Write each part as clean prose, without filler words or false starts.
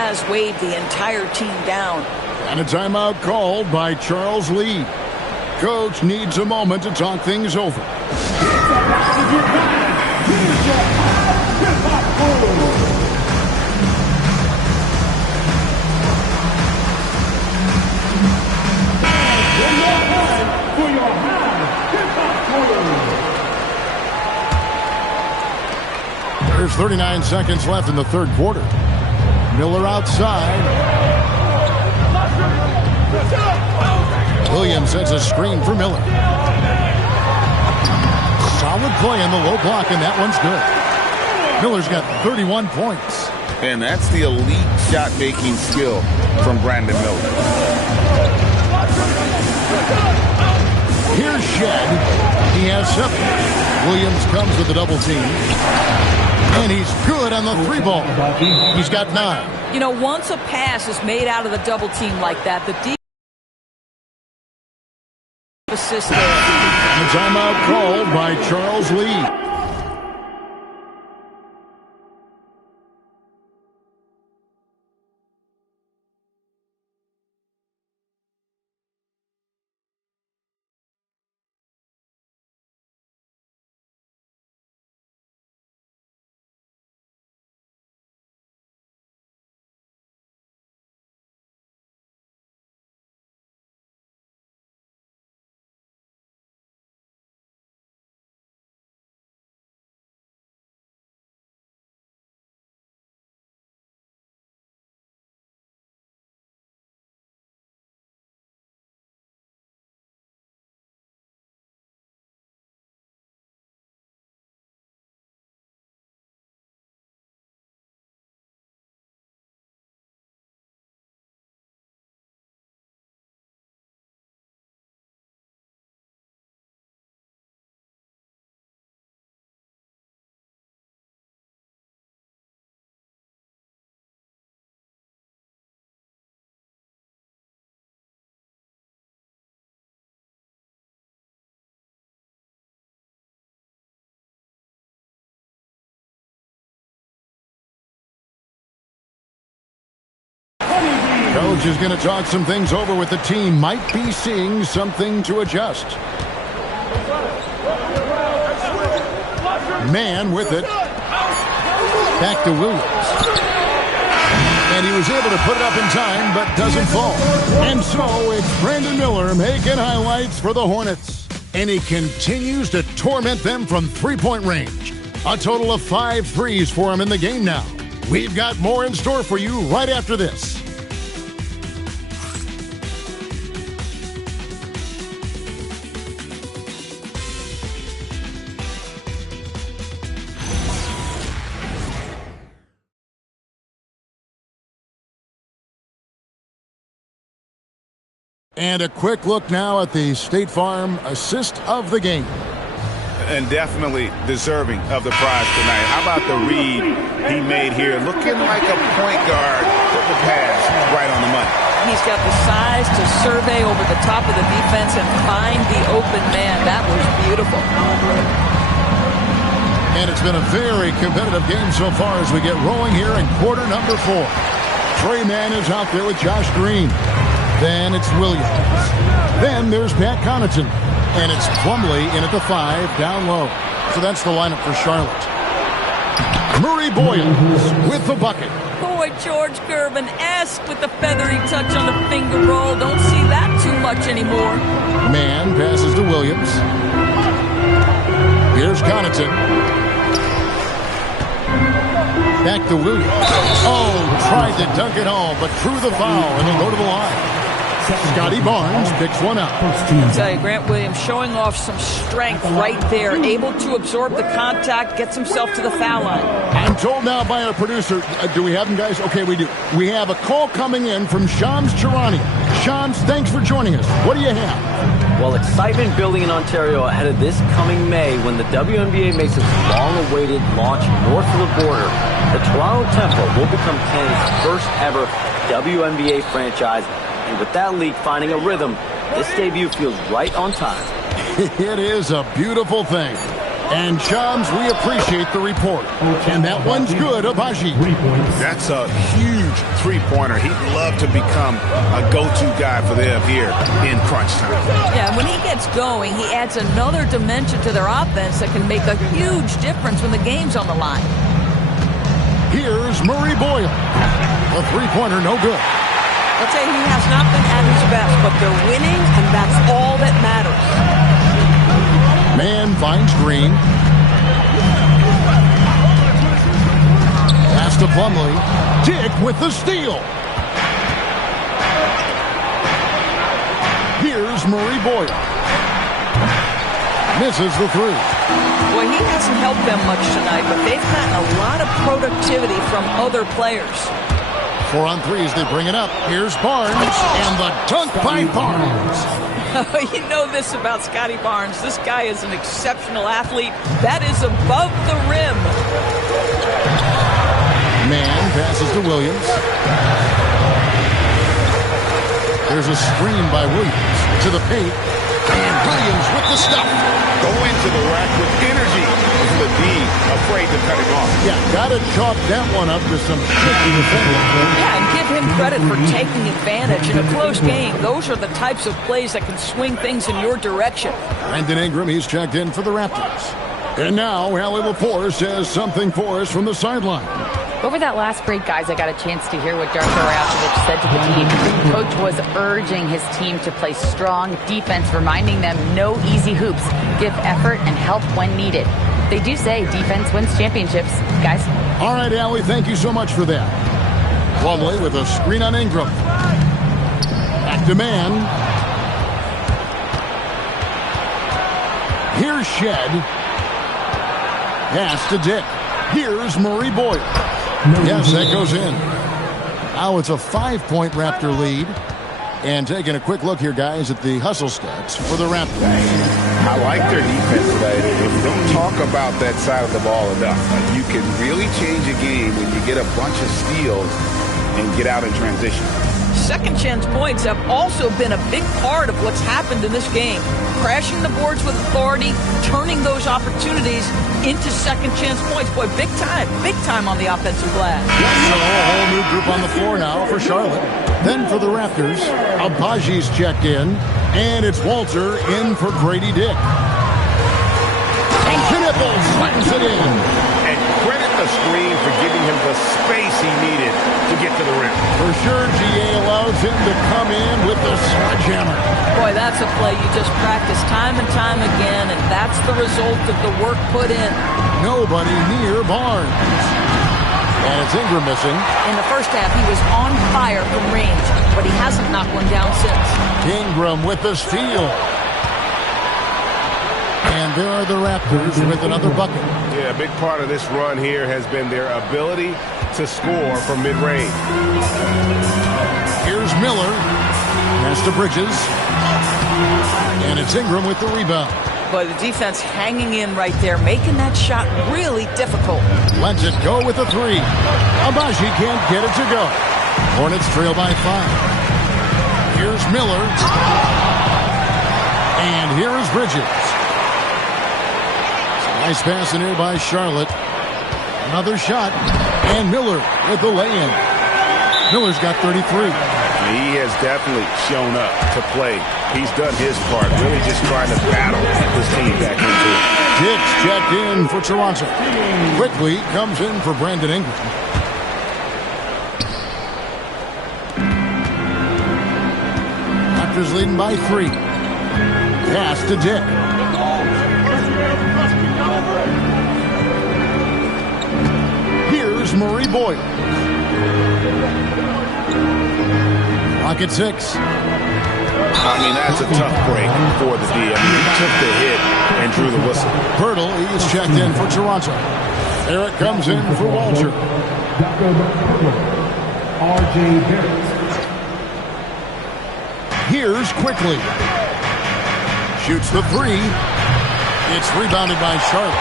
has weighed the entire team down. And a timeout called by Charles Lee. Coach needs a moment to talk things over. There's 39 seconds left in the third quarter. Miller outside. Williams sets a screen for Miller. Solid play in the low block, and that one's good. Miller's got 31 points. And that's the elite shot-making skill from Brandon Miller. Here's Shed. He has 7. Williams comes with the double team. And he's good on the 3-ball. He's got 9. You know, once a pass is made out of the double team like that, the deep assist there. And a timeout called by Charles Lee. Coach is going to talk some things over with the team. Might be seeing something to adjust. Man with it. Back to Williams. And he was able to put it up in time, but doesn't fall. And so it's Brandon Miller making highlights for the Hornets. And he continues to torment them from three-point range. A total of 5 threes for him in the game now. We've got more in store for you right after this. And a quick look now at the State Farm assist of the game. And definitely deserving of the prize tonight. How about the read he made here? Looking like a point guard. Put the pass right on the money. He's got the size to survey over the top of the defense and find the open man. That was beautiful. And it's been a very competitive game so far as we get rolling here in quarter number 4. Trey Mann is out there with Josh Green. Then it's Williams. Then there's Pat Connaughton. And it's Plumlee in at the 5, down low. So that's the lineup for Charlotte. Murray Boyles with the bucket. Boy, George Gervin-esque with the feathery touch on the finger roll. Don't see that too much anymore. Mann passes to Williams. Here's Connaughton. Back to Williams. Oh, tried to dunk it home, but drew the foul, and he'll go to the line. Scotty Barnes picks one up. I'll tell you, Grant Williams showing off some strength right there, able to absorb the contact, gets himself to the foul line. I'm told now by our producer, do we have them, guys? Okay, we do. We have a call coming in from Shams Charania. Shams, thanks for joining us. What do you have? Well, excitement building in Ontario ahead of this coming May when the WNBA makes its long-awaited launch north of the border. The Toronto Tempo will become Canada's first ever WNBA franchise. And with that league finding a rhythm, this debut feels right on time. It is a beautiful thing. And, chums, we appreciate the report. And that one's good, Agbaji. That's a huge three-pointer. He'd love to become a go-to guy for them here in crunch time. Yeah, when he gets going, he adds another dimension to their offense that can make a huge difference when the game's on the line. Here's Murray Boyle. The three-pointer, no good. I'll tell you, he has not been at his best, but they're winning, and that's all that matters. Man finds Green. Pass to Plumlee. Dick with the steal. Here's Murray Boyle. Misses the three. Well, he hasn't helped them much tonight, but they've gotten a lot of productivity from other players. 4 on 3 as they bring it up. Here's Barnes, and the dunk by Barnes. You know this about Scotty Barnes. This guy is an exceptional athlete. That is above the rim. Man passes to Williams. There's a screen by Williams to the paint. And Williams with the stuff. Go into the rack with energy. The D afraid to cut him off. Yeah, gotta chalk that one up to some shaky defending. Yeah, and give him credit for taking advantage in a close game. Those are the types of plays that can swing things in your direction. Brandon Ingram, he's checked in for the Raptors. And now, Allie Laporte has something for us from the sideline. Over that last break, guys, I got a chance to hear what Darko Rajakovic said to the team. Coach was urging his team to play strong defense, reminding them no easy hoops, give effort and help when needed. They do say defense wins championships, guys. All right, Allie, thank you so much for that. Plumlee with a screen on Ingram. Back to man. Here's Shed. Pass to Dick. Here's Murray Boyle. Yes, that goes in. Now it's a 5-point Raptor lead. And taking a quick look here, guys, at the hustle stats for the Raptors. I like their defense today. If you don't talk about that side of the ball enough, you can really change a game when you get a bunch of steals and get out in transition. Second chance points have also been a big part of what's happened in this game. Crashing the boards with authority, turning those opportunities into second chance points. Boy, big time on the offensive glass. So a whole new group on the floor now for Charlotte. Then for the Raptors, Agbaji's checked in, and it's Walter in for Grady Dick. And Knipple slams it in. And credit the screen for giving him the space he needed to get to the rim. For sure, GA allows him to come in with the sledgehammer. Boy, that's a play you just practice time and time again, and that's the result of the work put in. Nobody near Barnes. And it's Ingram missing. In the first half, he was on fire from range, but he hasn't knocked one down since. Ingram with the steal. And there are the Raptors with another bucket. Yeah, a big part of this run here has been their ability to score from mid-range. Here's Miller. Pass to Bridges. And it's Ingram with the rebound. But the defense hanging in right there, making that shot really difficult. Lets it go with the three. Agbaji can't get it to go. Hornets trail by 5. Here's Miller. And here is Bridges. Nice pass in here by Charlotte. Another shot. And Miller with the lay-in. Miller's got 33. He has definitely shown up to play. He's done his part, really just trying to battle this team back into it. Dick's checked in for Toronto. Quickly comes in for Brandon Ingram. Raptors leading by 3. Pass to Dick. Here's Murray Boyle. Rocket 6. I mean, that's a tough break for the D. I mean, he took the hit and drew the whistle. Pirtle, he's checked in for Toronto. There it comes in for Walter. R.J. Barrett. Here's Quickly. Shoots the 3. It's rebounded by Charlotte.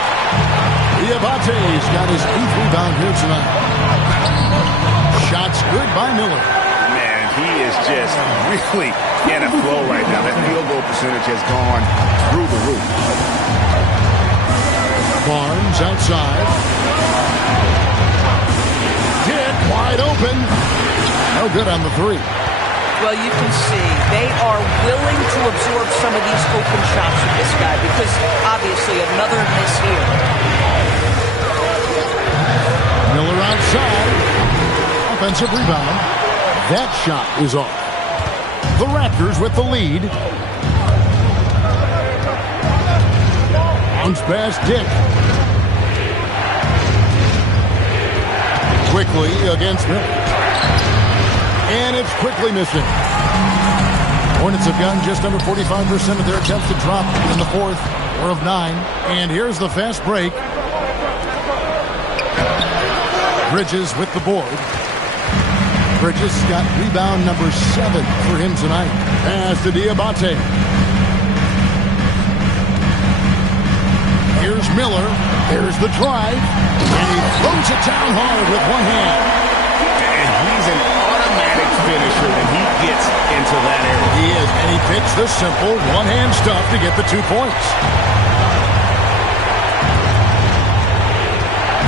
Diabate's got his 8th rebound here tonight. Shots good by Miller. Man, he is just really in a flow right now. That field goal percentage has gone through the roof. Barnes outside. Dick wide open. No good on the three. Well, you can see they are willing to absorb some of these open shots with this guy because obviously another miss here. Miller outside. Offensive rebound. That shot is off. The Raptors with the lead. Bounce pass Dick. Quickly against Miller. And it's quickly missing. Hornets have gotten just under 45% of their attempts to drop in the fourth, or of 9. And here's the fast break. Bridges with the board. Bridges got rebound number 7 for him tonight. Pass to Diabate. Here's Miller. There's the drive. And he throws it down hard with one hand. And he's an automatic finisher when he gets into that area. He is. And he picks the simple one-hand stuff to get the 2 points.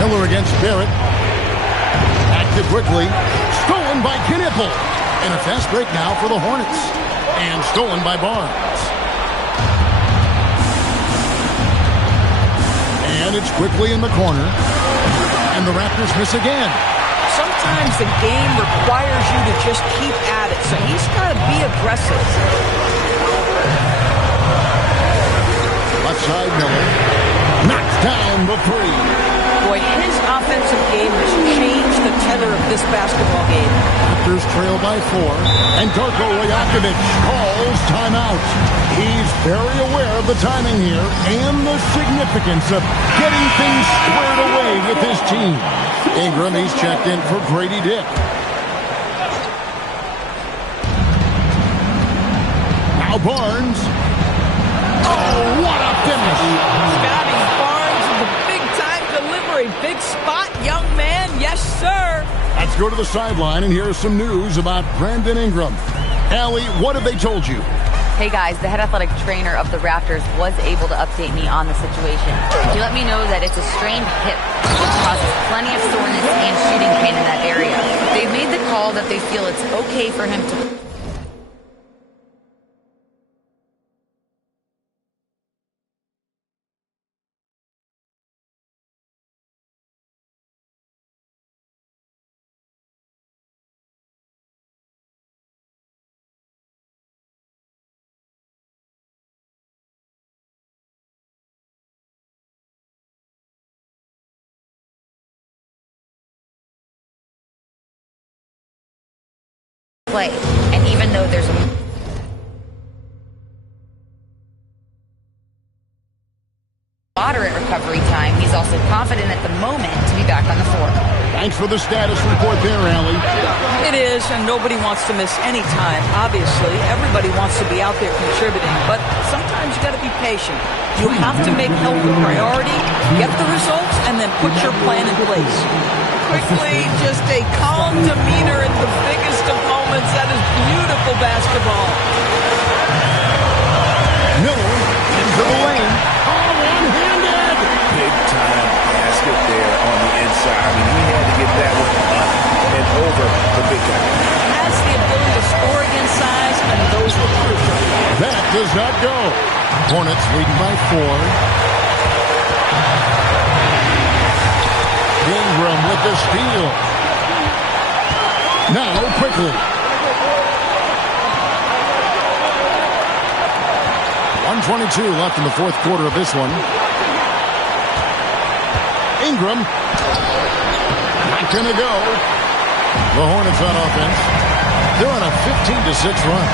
Miller against Barrett. Active quickly. Stolen by Knipple. And a fast break now for the Hornets. And stolen by Barnes. And it's quickly in the corner. And the Raptors miss again. Sometimes the game requires you to just keep at it, so he's got to be aggressive. Left side Miller. Knocks down the three. Boy, his offensive game has changed the tenor of this basketball game. Raptors trail by 4. And Darko Rajakovic calls timeout. He's very aware of the timing here and the significance of getting things squared away with his team. Ingram, he's checked in for Grady Dick. Now Barnes. Oh, what a finish. Scotty Barnes with the big-time delivery. Big spot, young man. Yes, sir. Let's go to the sideline and hear some news about Brandon Ingram. Allie, what have they told you? Hey guys, the head athletic trainer of the Raptors was able to update me on the situation. He let me know that it's a strained hip, which causes plenty of soreness and shooting pain in that area. They've made the call that they feel it's okay for him to play. And even though there's a moderate recovery time, he's also confident at the moment to be back on the floor. Thanks for the status report there, Allie. It is, and nobody wants to miss any time. Obviously, everybody wants to be out there contributing, but sometimes you got to be patient. You have to make health a priority, get the results, and then put your plan in place. Quickly, just a calm demeanor in the biggest of moments. That is beautiful basketball. Miller into the lane. Oh, one-handed! Big-time basket there on the inside. I mean, he had to get that one up and over the big guy. Has the ability to score against size, and those were crucial. That does not go. Hornets leading by 4. Ingram with the steal. Now quickly. 1:22 left in the fourth quarter of this one. Ingram. Not going to go. The Hornets on offense. They're on a 15-6 run.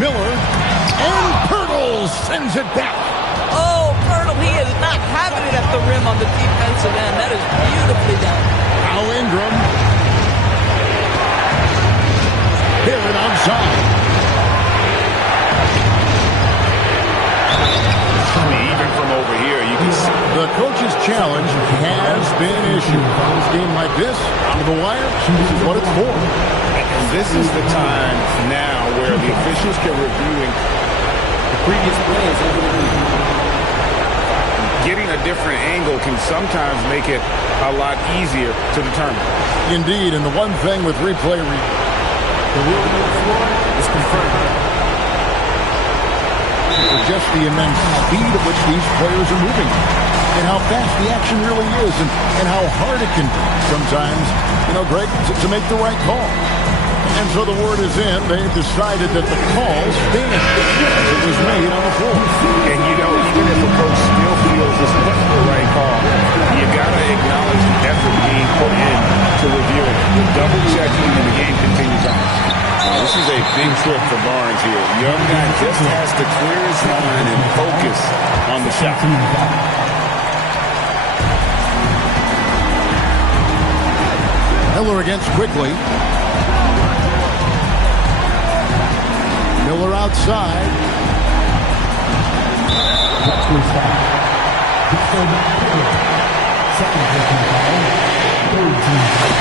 Miller. And Pirtle sends it back. Oh, Pirtle, he is not having it at the rim on the defensive end. That is beautifully done. Now Ingram. Barrett outside. Even from over here, you can see The coach's challenge has been issued. This game like this, out of the wire, this is what it's for. and this is the time now where the officials can review the previous plays over the week. getting a different angle can sometimes make it a lot easier to determine. Indeed, and the one thing with replay the rule is confirmed. Just the immense speed at which these players are moving, and how fast the action really is, and how hard it can be sometimes, Greg, to make the right call. And so the word is in. They've decided that the call stands as it was made on the floor. And, even if a coach still feels this wasn't the right call, you got to acknowledge the effort being put in to review it. The double-checking and the game continues on. This is a big trip for Barnes here. Young guy just has to clear his mind and focus on the shot. Miller against Quigley. Miller outside.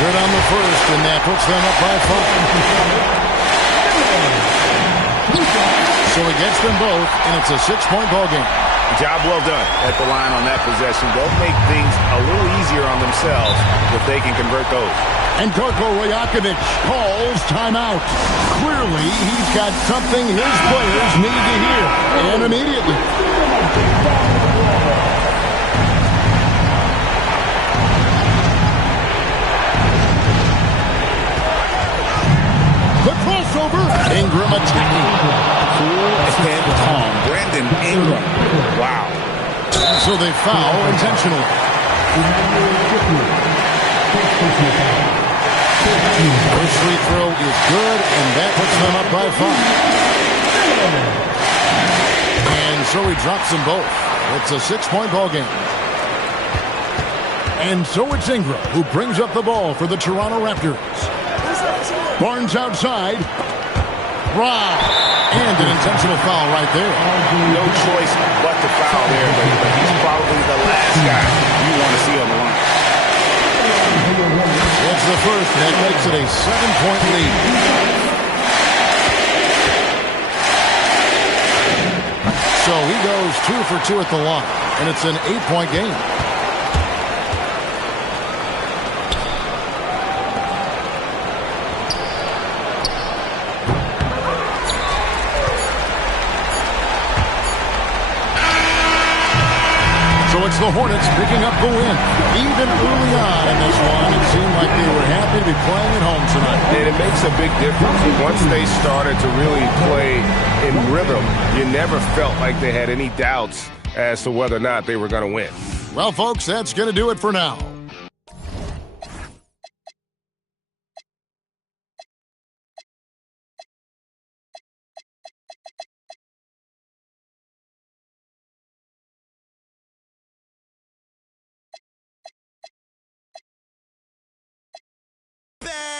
Good on the first, and that puts them up by 5. So he gets them both, and it's a 6-point ball game. Job well done at the line on that possession. They'll make things a little easier on themselves if they can convert those. And Darko Rajakovic calls timeout. Clearly, he's got something his players need to hear, and immediately. The crossover. Ingram attacking. Cool and calm. Brandon Ingram. Wow. So they foul intentionally. First free throw is good, and that puts them up by 5. And so he drops them both. It's a 6-point ball game. And so it's Ingram who brings up the ball for the Toronto Raptors. Barnes outside. And an intentional foul right there. No choice but to foul there, but he's probably the last guy you want to see on the line. That's the first, and that makes it a 7-point lead. So he goes 2 for 2 at the line, and it's an 8-point game. It's the Hornets picking up the win. Even early on in this one, it seemed like they were happy to be playing at home tonight. And it makes a big difference. Once they started to really play in rhythm, you never felt like they had any doubts as to whether or not they were going to win. Well, folks, that's going to do it for now.